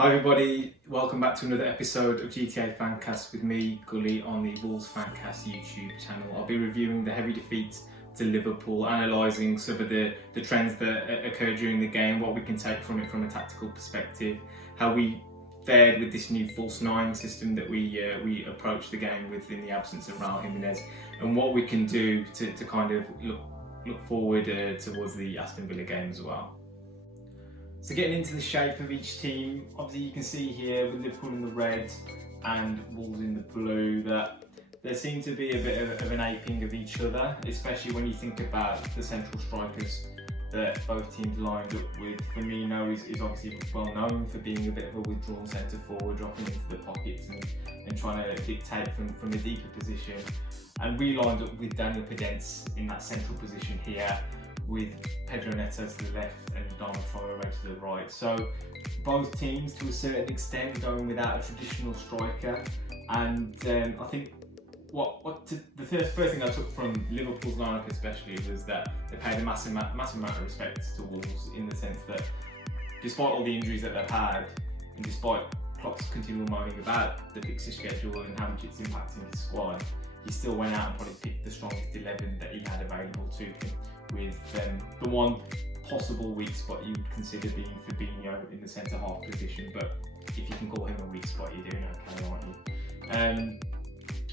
Hi everybody, welcome back to another episode of GTA Fancast with me, Gully, on the Wolves Fancast YouTube channel. I'll be reviewing the heavy defeat to Liverpool, analysing some of the trends that occurred during the game, what we can take from it from a tactical perspective, how we fared with this new false nine system that we approached the game with in the absence of Raul Jimenez, and what we can do to kind of look forward towards the Aston Villa game as well. So getting into the shape of each team, obviously you can see here with Liverpool in the red and Wolves in the blue that there seemed to be a bit of an aping of each other, especially when you think about the central strikers that both teams lined up with. Firmino is obviously well known for being a bit of a withdrawn centre forward, dropping into the pockets and trying to dictate from a deeper position. And we lined up with Daniel Podence in that central position here, with Pedro Neto to the left and Daniel Podence to the right. So both teams to a certain extent going without a traditional striker, and I think the first thing I took from Liverpool's lineup especially was that they paid a massive amount of respect to Wolves, in the sense that despite all the injuries that they've had, and despite Klopp's continual moaning about the fixture schedule and how much it's impacting his squad, he still went out and probably picked the strongest 11 that he had available to him, with the one possible weak spot you would consider being Fabinho in the centre half position, but if you can call him a weak spot, you're doing okay, aren't you?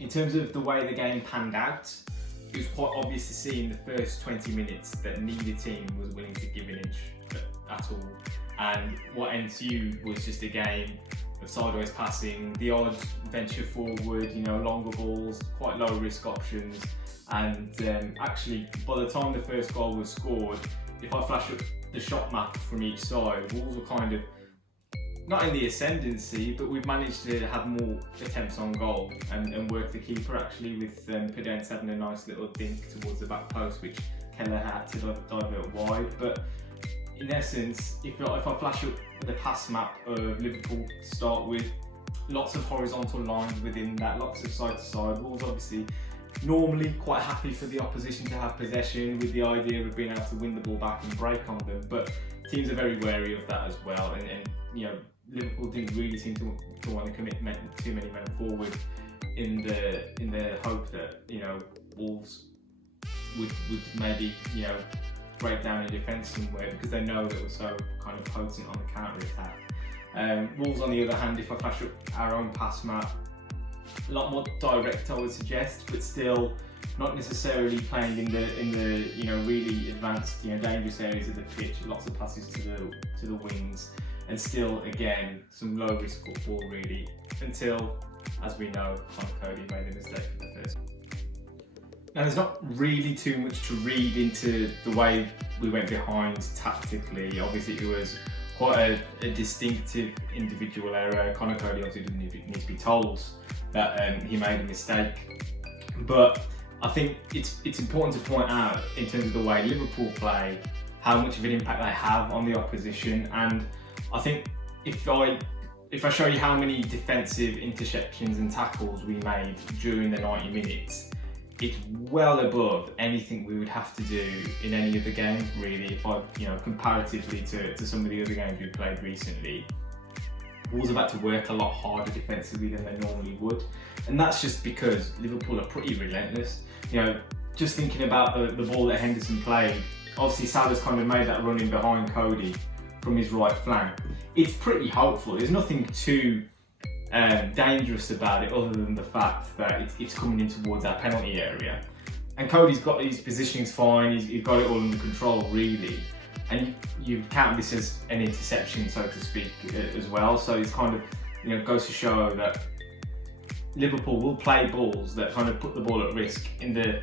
In terms of the way the game panned out, it was quite obvious to see in the first 20 minutes that neither team was willing to give an inch at all, and what ensued was just a game of sideways passing, the odd venture forward, longer balls, quite low risk options. And actually, by the time the first goal was scored, if I flash up the shot map from each side, Wolves were kind of not in the ascendancy, but we've managed to have more attempts on goal and work the keeper, actually, with Podence having a nice little dink towards the back post, which Keller had to divert wide. But in essence, if I flash up the pass map of Liverpool to start with, lots of horizontal lines within that, lots of side to side. Wolves obviously normally quite happy for the opposition to have possession, with the idea of being able to win the ball back and break on them, but teams are very wary of that as well, and Liverpool didn't really seem to want to commit too many men forward in the hope that Wolves would maybe break down in defence somewhere, because they know that we're so kind of potent on the counter attack. Wolves, on the other hand, if I flash up our own pass map, a lot more direct, I would suggest, but still not necessarily playing in the really advanced dangerous areas of the pitch. Lots of passes to the wings, and still again some low risk football really, until, as we know, Cody made a mistake for the first. Now there's not really too much to read into the way we went behind tactically. Obviously it was quite a distinctive individual error. Cody obviously didn't need to be told that he made a mistake, but I think it's important to point out, in terms of the way Liverpool play, how much of an impact they have on the opposition. And I think if I show you how many defensive interceptions and tackles we made during the 90 minutes, it's well above anything we would have to do in any other game, really. If comparatively to some of the other games we played recently, Wolves have had to work a lot harder defensively than they normally would, and that's just because Liverpool are pretty relentless. Just thinking about the ball that Henderson played, obviously Salah's kind of made that run in behind Cody from his right flank. It's pretty hopeful. There's nothing too dangerous about it, other than the fact that it's coming in towards our penalty area, and Cody's got his positioning's fine. He's got it all under control, really. And you count this as an interception, so to speak, as well. So it's kind of, goes to show that Liverpool will play balls that kind of put the ball at risk, in the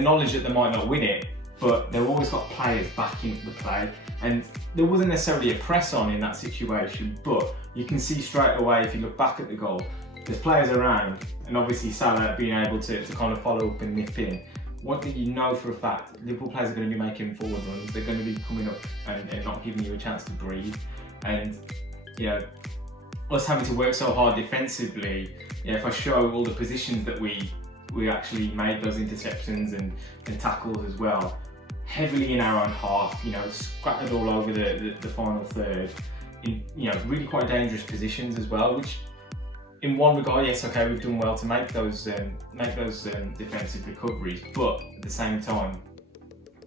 knowledge that they might not win it, but they've always got players backing the play. And there wasn't necessarily a press on in that situation, but you can see straight away, if you look back at the goal, there's players around, and obviously Salah being able to kind of follow up and nip in. One thing you know for a fact, Liverpool players are going to be making forward runs. They're going to be coming up and not giving you a chance to breathe. And us having to work so hard defensively, if I show all the positions that we actually made those interceptions and tackles as well, heavily in our own half, scattered all over the final third, in really quite dangerous positions as well, which in one regard, yes, okay, we've done well to make those defensive recoveries, but at the same time,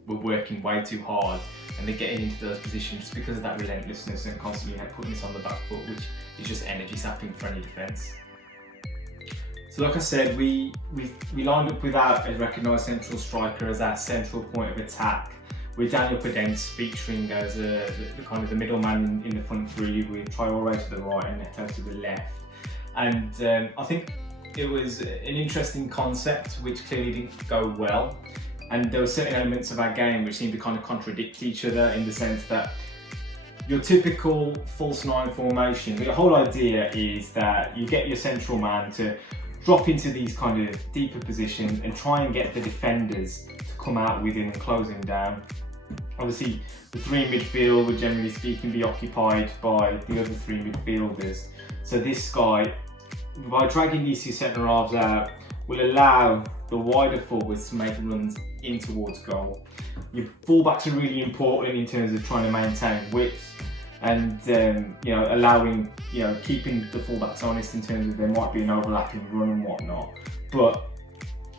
we're working way too hard and they're getting into those positions just because of that relentlessness and constantly putting this on the back foot, which is just energy sapping for any defence. So like I said, we lined up without a recognised central striker as our central point of attack, with Daniel Podence featuring as the kind of the middleman in the front three, with Traoré to the right and Neto to the left. And I think it was an interesting concept which clearly didn't go well. And there were certain elements of our game which seemed to kind of contradict each other, in the sense that your typical false nine formation, the whole idea is that you get your central man to drop into these kind of deeper positions and try and get the defenders to come out within and closing down. Obviously, the three in midfield would generally speaking be occupied by the other three midfielders. So this guy, by dragging these two centre halves out, will allow the wider forwards to make runs in towards goal. Your fullbacks are really important in terms of trying to maintain width and allowing, keeping the fullbacks honest in terms of there might be an overlapping run and whatnot. But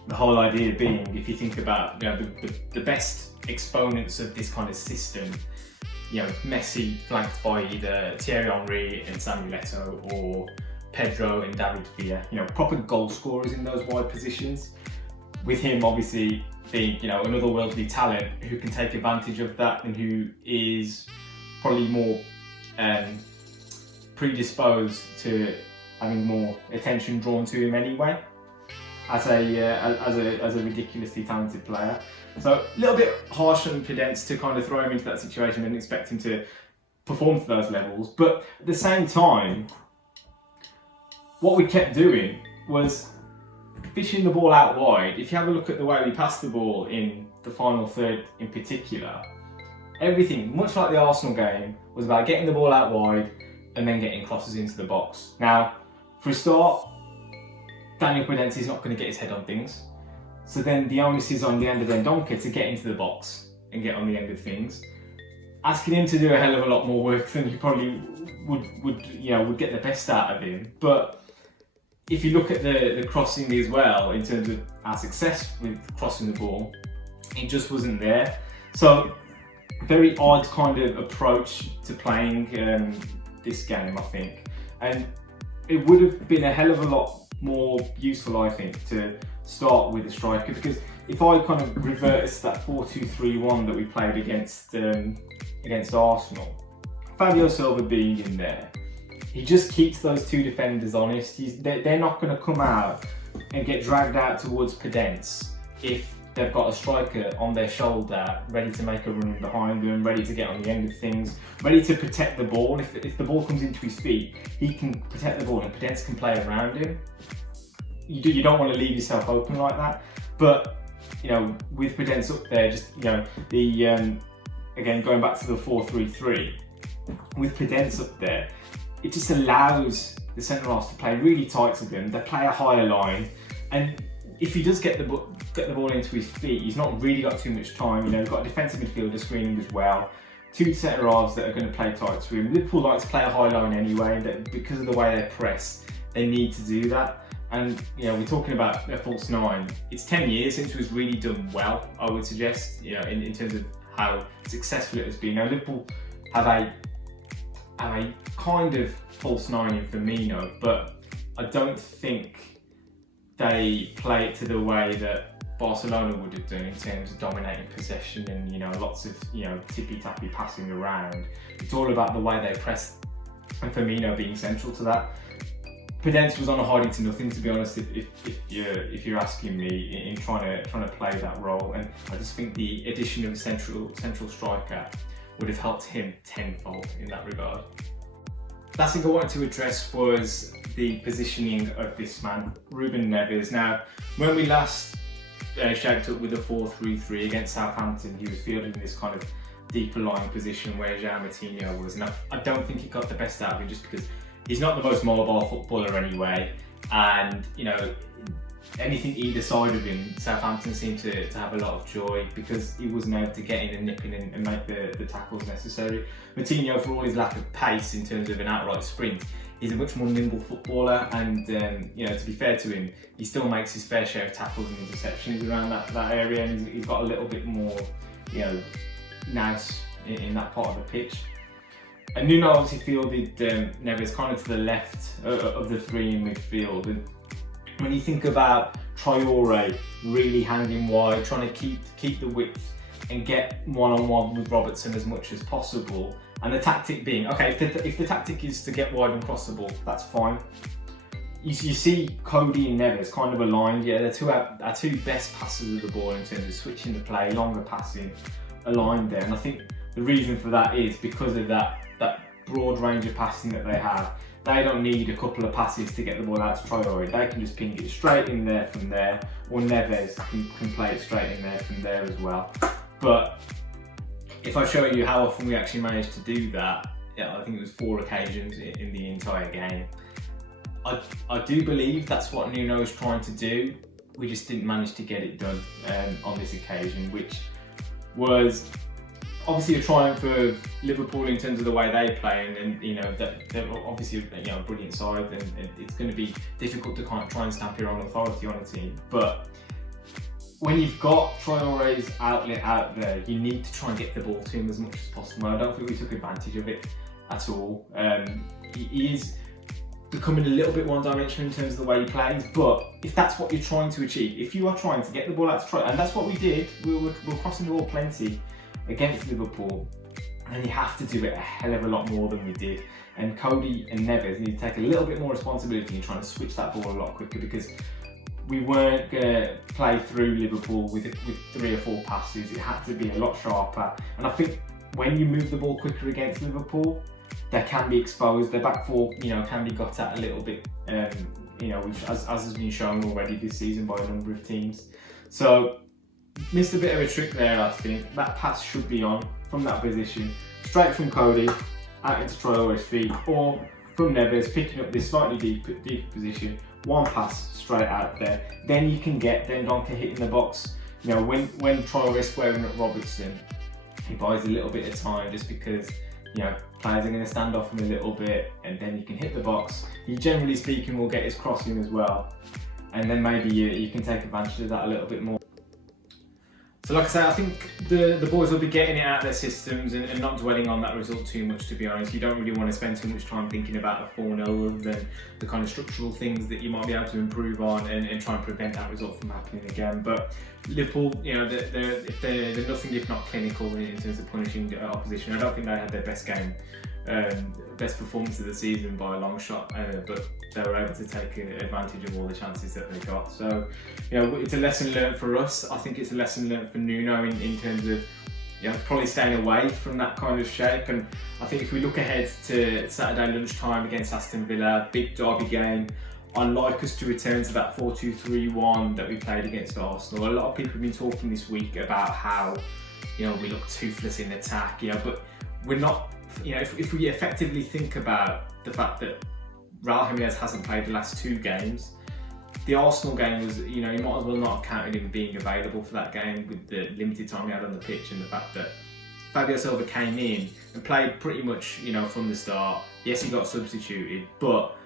the whole idea being, if you think about the best exponents of this kind of system, Messi flanked by either Thierry Henry and Samuel Eto'o, or Pedro and David Villa, proper goal scorers in those wide positions, with him obviously being an otherworldly talent who can take advantage of that and who is probably more predisposed to having more attention drawn to him anyway, as a ridiculously talented player. So a little bit harsh on Podence to kind of throw him into that situation and expect him to perform to those levels. But at the same time, what we kept doing was fishing the ball out wide. If you have a look at the way we passed the ball in the final third in particular, everything, much like the Arsenal game, was about getting the ball out wide and then getting crosses into the box. Now, for a start, Daniel Podence is not going to get his head on things. So then the onus is on Leander Dendoncker to get into the box and get on the end of things. Asking him to do a hell of a lot more work than he probably would get the best out of him. But if you look at the crossing as well, in terms of our success with crossing the ball, it just wasn't there. So very odd kind of approach to playing this game, I think. And it would have been a hell of a lot more useful, I think, to start with a striker, because if I kind of revert to that 4-2-3-1 that we played against Arsenal, Fabio Silva being in there, he just keeps those two defenders honest. They're not going to come out and get dragged out towards Podence if they've got a striker on their shoulder, ready to make a run behind them, ready to get on the end of things, ready to protect the ball. If the ball comes into his feet, he can protect the ball and Podence can play around him. You don't want to leave yourself open like that. But with Podence up there, just again going back to the 4-3-3, with Podence up there, it just allows the centre halves to play really tight to them. They play a higher line, and if he does get the ball into his feet, he's not really got too much time. We've got a defensive midfielder screening as well, two centre halves that are going to play tight to him. Liverpool like to play a high line anyway, and because of the way they press, they need to do that. And we're talking about a false nine. It's 10 years since it was really done well, I would suggest, in terms of how successful it has been. Now, Liverpool have a kind of false nine in Firmino, but I don't think they play it to the way that Barcelona would have done in terms of dominating possession and lots of tippy-tappy passing around. It's all about the way they press, and Firmino being central to that. Podence was on a hiding to nothing, to be honest, if you're asking me, in trying to play that role. And I just think the addition of a central striker would have helped him tenfold in that regard. Last thing I wanted to address was the positioning of this man, Ruben Neves. Now, when we last shaped up with a 4-3-3 against Southampton, he was fielded in this kind of deeper lying position where João Moutinho was. And I don't think he got the best out of him, just because he's not the most mobile footballer anyway, and anything either side of him, Southampton seemed to have a lot of joy because he wasn't able to get in and nip in and make the tackles necessary. Coutinho, for all his lack of pace in terms of an outright sprint, he's a much more nimble footballer, and you know, to be fair to him, he still makes his fair share of tackles and interceptions around that area, and he's got a little bit more, you know, nous in that part of the pitch. And Nuno obviously fielded Neves kind of to the left of the three in midfield, and when you think about Traore really hanging wide, trying to keep the width and get one-on-one with Robertson as much as possible, and the tactic being, okay, if the tactic is to get wide and cross the ball, that's fine. You see Cody and Neves kind of aligned, yeah, they're our two best passers of the ball in terms of switching the play, longer passing, aligned there, and I think the reason for that is because of that broad range of passing that they have. They don't need a couple of passes to get the ball out to Traore. They can just ping it straight in there from there, or Neves can play it straight in there from there as well. But if I show you how often we actually managed to do that, yeah, I think it was 4 occasions in the entire game. I do believe that's what Nuno was trying to do. We just didn't manage to get it done on this occasion, which was obviously a triumph for Liverpool in terms of the way they play, and you know that they're obviously, you know, a brilliant side, and it's going to be difficult to kind of try and stamp your own authority on a team. But when you've got Traore's outlet out there, you need to try and get the ball to him as much as possible. I don't think we took advantage of it at all. He is becoming a little bit one-dimensional in terms of the way he plays, but if that's what you're trying to achieve, if you are trying to get the ball out to Traore, and that's what we did, we were crossing the ball plenty against Liverpool, and you have to do it a hell of a lot more than we did. And Cody and Neves need to take a little bit more responsibility in trying to switch that ball a lot quicker, because we weren't going to play through Liverpool with 3 or 4 passes. It had to be a lot sharper, and I think when you move the ball quicker against Liverpool, they can be exposed. Their back four, you know, can be got at a little bit, you know, which as has been shown already this season by a number of teams. So missed a bit of a trick there, I think. That pass should be on from that position, straight from Cody out into Traore's feet, or from Neves picking up this slightly deeper position, one pass straight out there. Then you can get Dendoncker hitting the box. You know, when Traore's squaring at Robertson, he buys a little bit of time just because, you know, players are going to stand off him a little bit, and then you can hit the box. He, generally speaking, will get his crossing as well, and then maybe you can take advantage of that a little bit more. So like I say, I think the boys will be getting it out of their systems and not dwelling on that result too much, to be honest. You don't really want to spend too much time thinking about a 4-0 other than the kind of structural things that you might be able to improve on and try and prevent that result from happening again. But Liverpool, you know, they're nothing if not clinical in terms of punishing the opposition. I don't think they had their best game, best performance of the season by a long shot, but they were able to take advantage of all the chances that they got. So, you know, it's a lesson learned for us. I think it's a lesson learned for Nuno in terms of, you know, probably staying away from that kind of shape. And I think if we look ahead to Saturday lunchtime against Aston Villa, big derby game, I'd like us to return to that 4-2-3-1 that we played against Arsenal. A lot of people have been talking this week about how, you know, we look toothless in attack, you know, but we're not, you know, if we effectively think about the fact that Raul Jimenez hasn't played the last 2 games, the Arsenal game was, you know, you might as well not have counted him being available for that game with the limited time he had on the pitch, and the fact that Fabio Silva came in and played pretty much, you know, from the start. Yes, he got substituted, but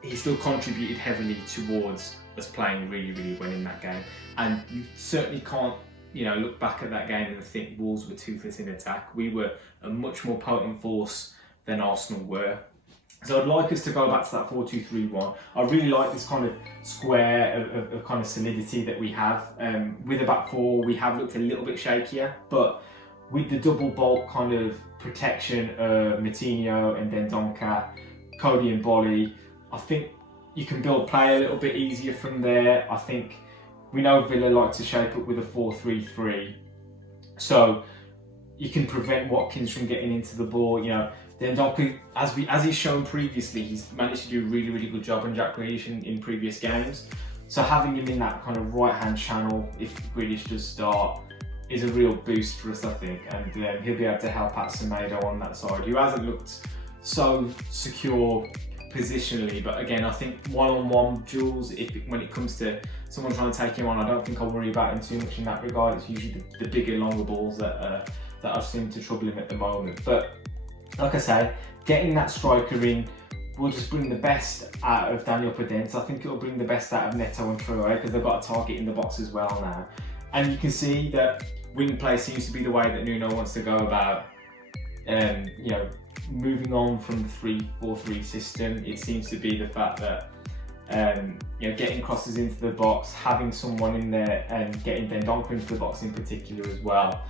he still contributed heavily towards us playing really, really well in that game. And you certainly can't, you know, look back at that game and think Wolves were toothless in attack. We were a much more potent force than Arsenal were. So I'd like us to go back to that 4-2-3-1. I really like this kind of square of kind of solidity that we have. With a back four, we have looked a little bit shakier, but with the double bulk kind of protection of Coutinho and Dendoncker, Cody and Gully, I think you can build play a little bit easier from there. I think we know Villa like to shape up with a 4-3-3, so you can prevent Watkins from getting into the ball. You know, Dendoncker, as he's shown previously, he's managed to do a really, really good job on Jack Grealish in previous games. So having him in that kind of right-hand channel, if Grealish does start, is a real boost for us, I think. And he'll be able to help out Semedo on that side, who hasn't looked so secure, positionally, but again, I think one-on-one duels, when it comes to someone trying to take him on, I don't think I'll worry about him too much in that regard. It's usually the bigger, longer balls that I've seen to trouble him at the moment. But like I say, getting that striker in will just bring the best out of Daniel Podence. I think it'll bring the best out of Neto and Traore because they've got a target in the box as well now. And you can see that wing play seems to be the way that Nuno wants to go about, you know, moving on from the 3-4-3 system. It seems to be the fact that you know, getting crosses into the box, having someone in there, and getting Dendoncker into the box in particular as well,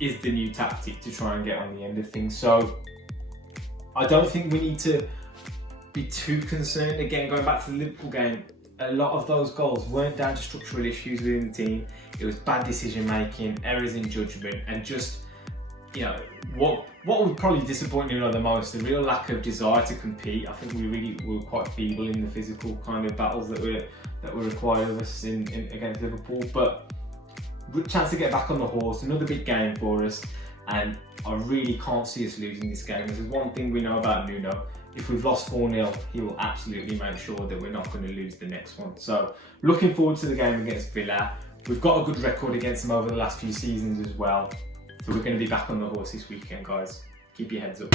is the new tactic to try and get on the end of things. So I don't think we need to be too concerned. Again, going back to the Liverpool game, a lot of those goals weren't down to structural issues within the team. It was bad decision making, errors in judgment, and just, you know, what would probably disappoint you the most, the real lack of desire to compete. I think we really were quite feeble in the physical kind of battles that were required of us in against Liverpool. But good chance to get back on the horse, another big game for us, and I really can't see us losing this game. There's one thing we know about Nuno: if we've lost 4-0, he will absolutely make sure that we're not going to lose the next one. So looking forward to the game against Villa. We've got a good record against them over the last few seasons as well. So we're going to be back on the horse this weekend, guys. Keep your heads up.